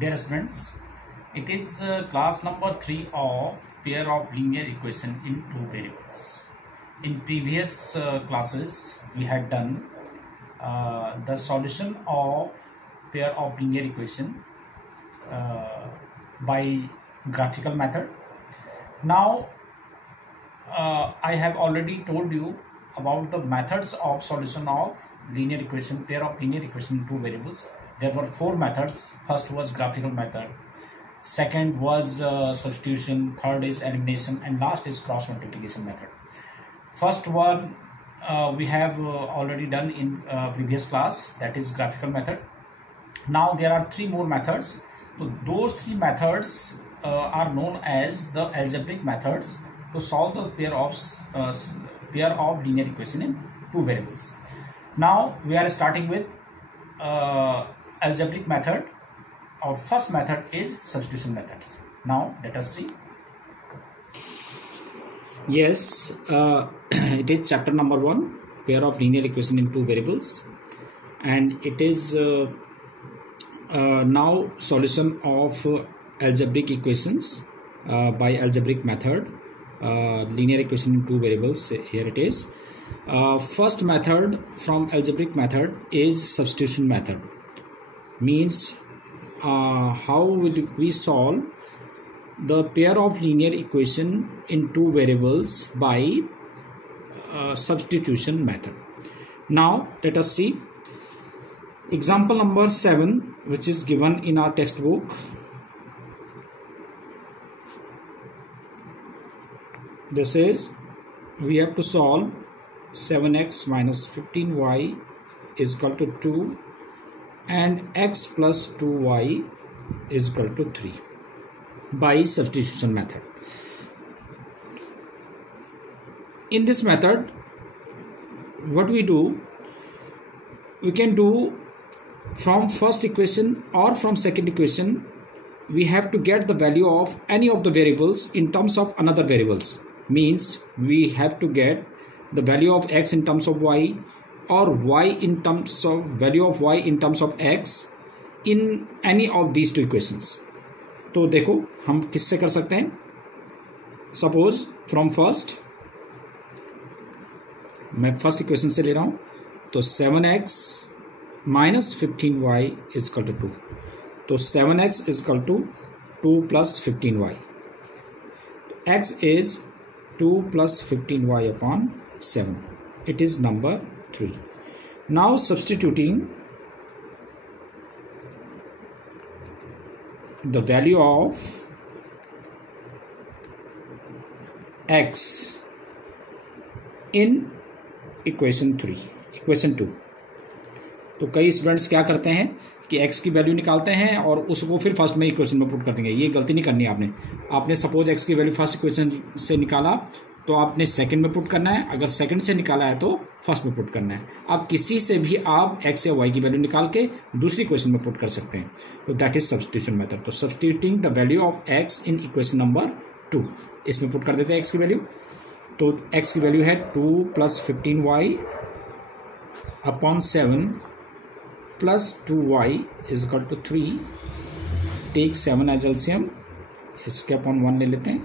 Dear students, it is class number 3 of pair of linear equation in two variables. In previous classes, we had done the solution of pair of linear equation by graphical method. Now, I have already told you about the methods of solution of linear equation, pair of linear equation in two variables. There were 4 methods. First was graphical method, second was substitution, third is elimination, and last is cross multiplication method. First one we have already done in previous class, that is graphical method. Now there are 3 more methods. So those 3 methods are known as the algebraic methods to solve the pair of linear equation in two variables. Now we are starting with algebraic method. Our first method is substitution method. Now let us see. Yes, it is chapter number 1, pair of linear equation in two variables, and it is now solution of algebraic equations by algebraic method, linear equation in two variables. Here it is. First method from algebraic method is substitution method. Means how will we solve the pair of linear equation in two variables by substitution method. Now let us see example number 7, which is given in our textbook. This is, we have to solve 7x minus 15y is equal to 2 and x plus 2y is equal to 3 by substitution method. In this method, what we do, we can do from first equation or from second equation. We have to get the value of any of the variables in terms of another variables. Means we have to get the value of x in terms of y, or y in terms of value of y in terms of x in any of these two equations. तो देखो हम किससे कर सकते हैं. Suppose from first, मैं first equation से ले रहा हूं, तो 7x minus 15y is equal to 2. तो 7x is equal to 2 plus 15y. x is 2 plus 15y upon 7. It is number 3. Now substituting the value of x in equation 2. तो कई students क्या करते हैं कि x की वैल्यू निकालते हैं और उसको फिर फर्स्ट में इक्वेशन में पुट कर देंगे. ये गलती नहीं करनी है आपने सपोज x की वैल्यू फर्स्ट इक्वेशन से निकाला तो आपने सेकंड में पुट करना है. अगर सेकंड से निकाला है तो फर्स्ट में पुट करना है. आप किसी से भी आप x या y की वैल्यू निकाल के दूसरी इक्वेशन में पुट कर सकते हैं. तो दैट इज सब्स्टिट्यूशन मेथड. तो substituting the value of x in equation number 2, इसमें पुट कर देते हैं x की वैल्यू. तो x की वैल्यू है 2 plus 15y upon 7 plus 2y is equal to 3. Take 7 as LCM, इसके अपॉन 1 ले लेते हैं.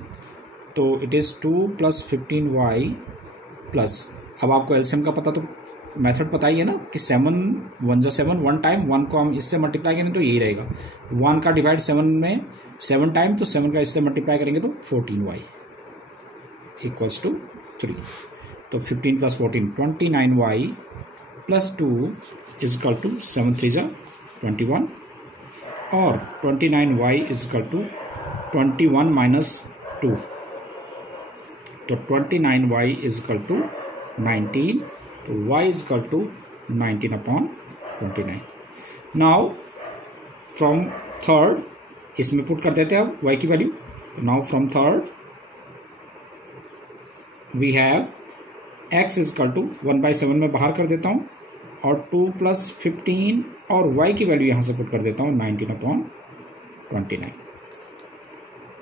तो it is 2 plus 15y plus, अब आपको एलसीएम का पता, तो मेथड पता ही है ना कि 7 1 जा 7 1 टाइम, 1 को हम इससे मल्टीप्लाई करेंगे तो यही रहेगा. 1 का डिवाइड 7 में 7 टाइम, तो 7 का इससे मल्टीप्लाई करेंगे तो 14y इक्वल्स टू 3. तो 15 plus 14 29y plus 2 is equal to 7 3 जा 21, और 29y is equal to 21 minus 2. तो 29y इज इक्वल टू 19. तो y is equal to 19 upon 29. Now from third, इसमें पुट कर देते हैं अब y की value. Now from third we have x is equal to 1/7 में बाहर कर देता हूँ, और 2 प्लस 15 और y की वैल्यू यहाँ से पुट कर देता हूँ 19 अपॉन 29.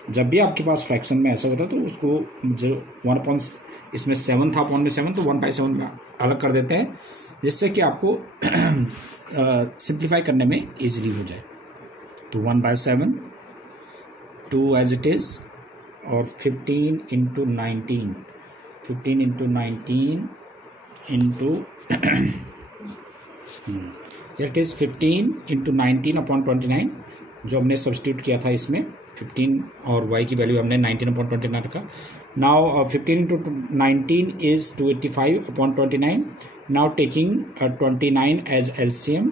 जब भी आपके पास फ्रैक्शन में ऐसा होता है तो उसको जो 1 अपॉन, इसमें 7 था अपॉन में 7, तो 1/7 में अलग कर देते हैं, जिससे कि आपको सिंप्लीफाई करने में इजीली हो जाए. तो 1/7, 2 एज इट इज़, और 15 into 19, 15 into 19 into it is 15 into 19/29, जो हमने सब्सटीट्यूट किया था इसमें 15 और y की वैल्यू हमने 19/29 रखा. Now 15 into 19 is 285/29. Now taking 29 as LCM,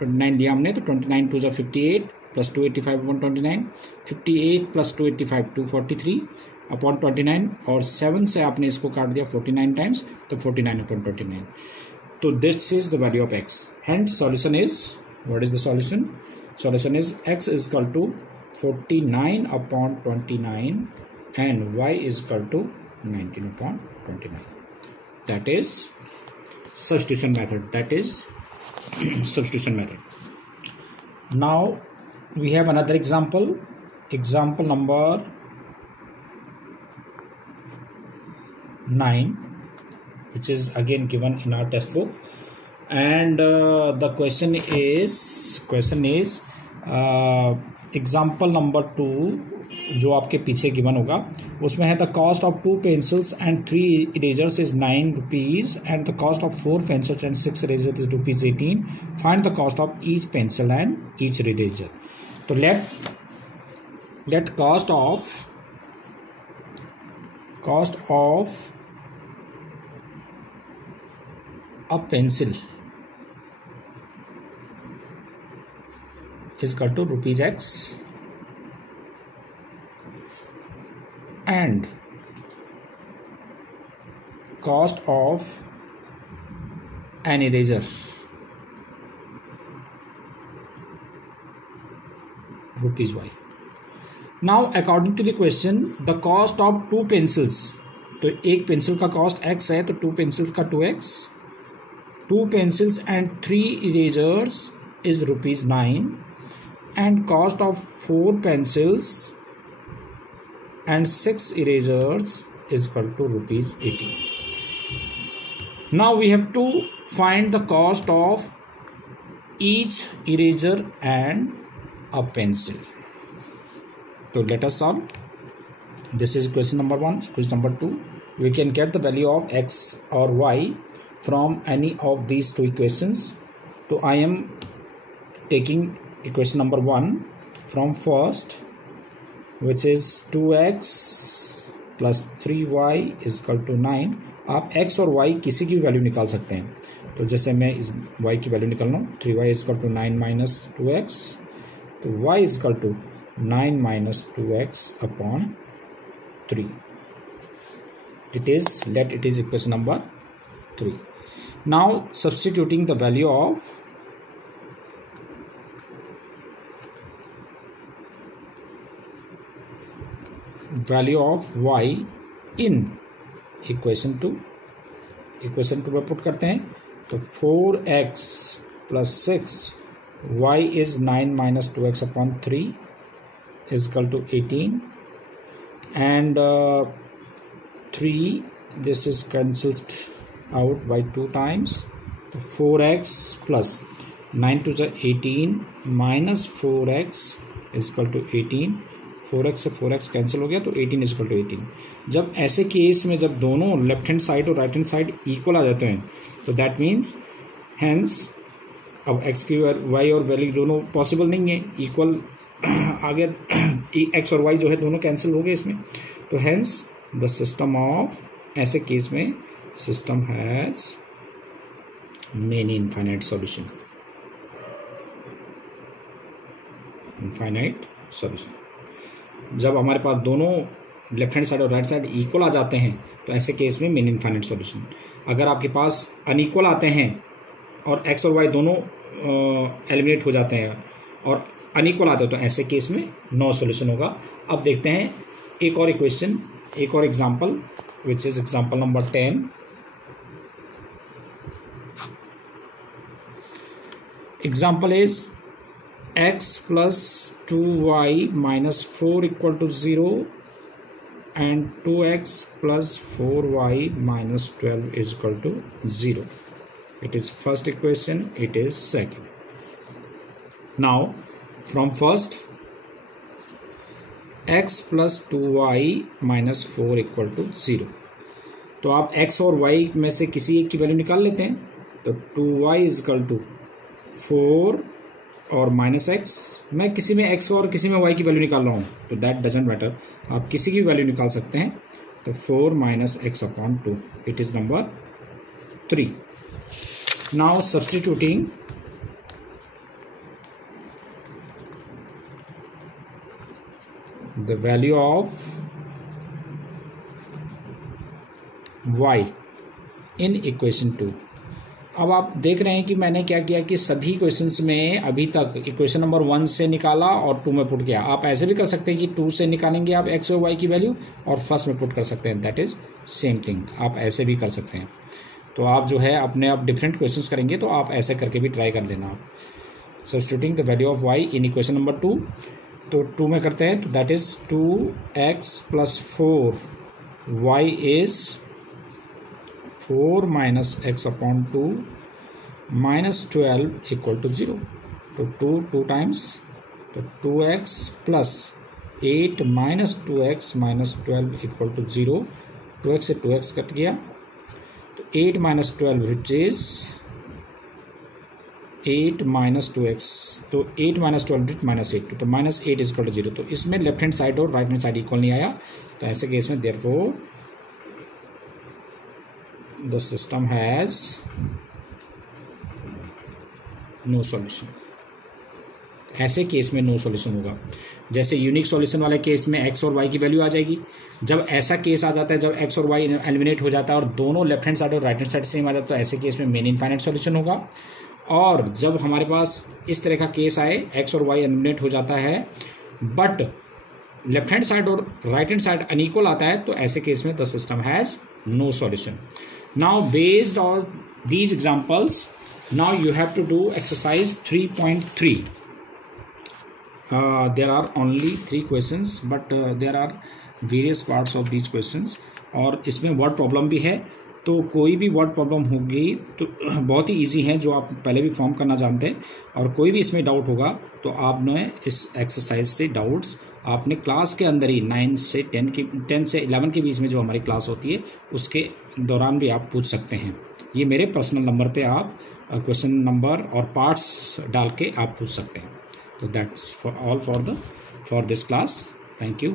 29 लिया हमने, तो 29 2 58 प्लस 285/29, 58 प्लस 285 243/29, और 7 से आपने इसको काट दिया 49 टाइम्स, तो 49/29. तो this is the value of x. Hence solution is, what is the solution? Solution is x is equal to 49/29 and y is equal to 19/29. That is substitution method. That is substitution method. Now we have another example. Example number 9, which is again given in our textbook. And the question is example number 2 जो आपके पीछे given होगा, उसमें है the cost of 2 pencils and 3 erasers is 9 rupees and the cost of 4 pencils and 6 erasers is rupees 18. Find the cost of each pencil and each eraser. तो let cost of a pencil is equal to rupees X and cost of an eraser rupees Y. Now according to the question, the cost of 2 pencils, तो एक pencil का cost X है, तो 2 pencils का 2X, 2 pencils and 3 erasers is rupees 9 and cost of 4 pencils and 6 erasers is equal to rupees 18. Now we have to find the cost of each eraser and a pencil. So let us solve. This is question number 1. Question number 2. We can get the value of X or Y from any of these 2 equations. So I am taking equation number 1 from first, which is 2x plus 3y is equal to 9. आप x और y किसी की भी value निकाल सकते हैं. तो जैसे मैं इस y की वैल्यू निकाल रहा हूँ, 3y is equal to 9 minus 2x, तो y is equal to 9 minus 2x upon 3. It is equation number 3. Now substituting the value of y in equation 2. equation 2 में पुट करते हैं, तो 4x plus 6, y is 9 minus 2x upon 3 is equal to 18, and 3, this is cancelled out by 2 times, तो 4x plus 9 to the 18 minus 4x is equal to 18. 4x से 4x cancel हो गया, तो 18 is equal to 18. जब ऐसे case में जब दोनों लेफ्ट हैंड साइड और राइट हैंड साइड इक्वल आ जाते हैं, तो दैट मीन्स हैंस अब x की y और वैल्यू दोनों पॉसिबल नहीं है, इक्वल आ गया, x और y जो है दोनों कैंसिल हो गए इसमें. तो हैंस द सिस्टम ऑफ, ऐसे केस में system has many infinite solution. Infinite solution जब हमारे पास दोनों लेफ्ट हैंड साइड और राइट साइड इक्वल आ जाते हैं, तो ऐसे केस में मेनी इनफाइनाइट सॉल्यूशन. अगर आपके पास अनइक्वल आते हैं और x और y दोनों एलिमिनेट हो जाते हैं और अनइक्वल आते हैं, तो ऐसे केस में नो सॉल्यूशन होगा. अब देखते हैं एक और इक्वेशन, एक और example, which is example number 10. Example is x plus 2y minus 4 equal to 0 and 2x plus 4y minus 12 is equal to 0. It is first equation, it is second. Now from first x plus 2y minus 4 equal to 0। तो आप x और y में से किसी एक की value निकाल लेते हैं। तो 2y इज इक्वल टू 4 और माइनस x। मैं किसी में x और किसी में y की वैल्यू निकाल रहा हूँ, तो दैट डजेंट मैटर, आप किसी की वैल्यू निकाल सकते हैं। तो 4 minus x upon 2, it is number 3। Now substituting the value of y in equation 2। अब आप देख रहे हैं कि मैंने क्या किया कि सभी क्वेश्चंस में अभी तक इक्वेशन नंबर 1 से निकाला और 2 में पुट किया। आप ऐसे भी कर सकते हैं कि 2 से निकालेंगे आप x और y की वैल्यू और फर्स्ट में पुट कर सकते हैं, दैट इज सेम थिंग। आप ऐसे भी कर सकते हैं। तो आप जो है अपने आप डिफरेंट क्वेश्चंस करेंगे तो आप ऐसे करके भी ट्राई कर लेना। आप substituting the value of y in equation number 2, तो 2 में करते हैं तो that is 2x plus 4 y is 4 minus x upon 2 minus 12 equal to 0। तो 2 टाइम्स, तो 2x plus 8 minus 2x minus 12 equal to 0। 2x से 2x कट गया, तो 8 minus 12 which is 8 minus 2x, तो 8 माइनस 12 माइनस 8, तो माइनस 8 इज इक्वल टू 0। तो इसमें left hand side और राइट हैंड साइड इक्वल नहीं आया, तो ऐसे केस में therefore the system has no solution. ऐसे केस में नो सॉल्यूशन होगा। जैसे यूनिक सॉल्यूशन वाले केस में x और y की वैल्यू आ जाएगी। जब ऐसा केस आ जाता है जब x और y एलिमिनेट हो जाता है और दोनों लेफ्ट हैंड साइड और राइट हैंड साइड सेम आ जाता है, तो ऐसे केस में मेन इनफाइनाइट सॉल्यूशन होगा। और जब हमारे पास इस तरह का केस आए x और y एलिमिनेट हो जाता है बट लेफ्ट हैंड साइड और राइट हैंड साइड अनइक्वल आता है, तो ऐसे केस में the system has no solution. Now based on these examples, now you have to do exercise 3.3। there are only 3 questions but there are various parts of these questions, और इसमें word problem भी है। तो कोई भी word problem होगी तो बहुत ही इजी है, जो आप पहले भी फॉर्म करना जानते हैं। और कोई भी इसमें डाउट होगा तो आपने इस एक्सरसाइज से डाउट्स आपने क्लास के अंदर ही 10 से 11 के बीच में जो हमारी क्लास होती है उसके दौरान भी आप पूछ सकते हैं। ये मेरे पर्सनल नंबर पे आप क्वेश्चन नंबर और पार्ट्स डाल के आप पूछ सकते हैं। So that's all for this class. Thank you.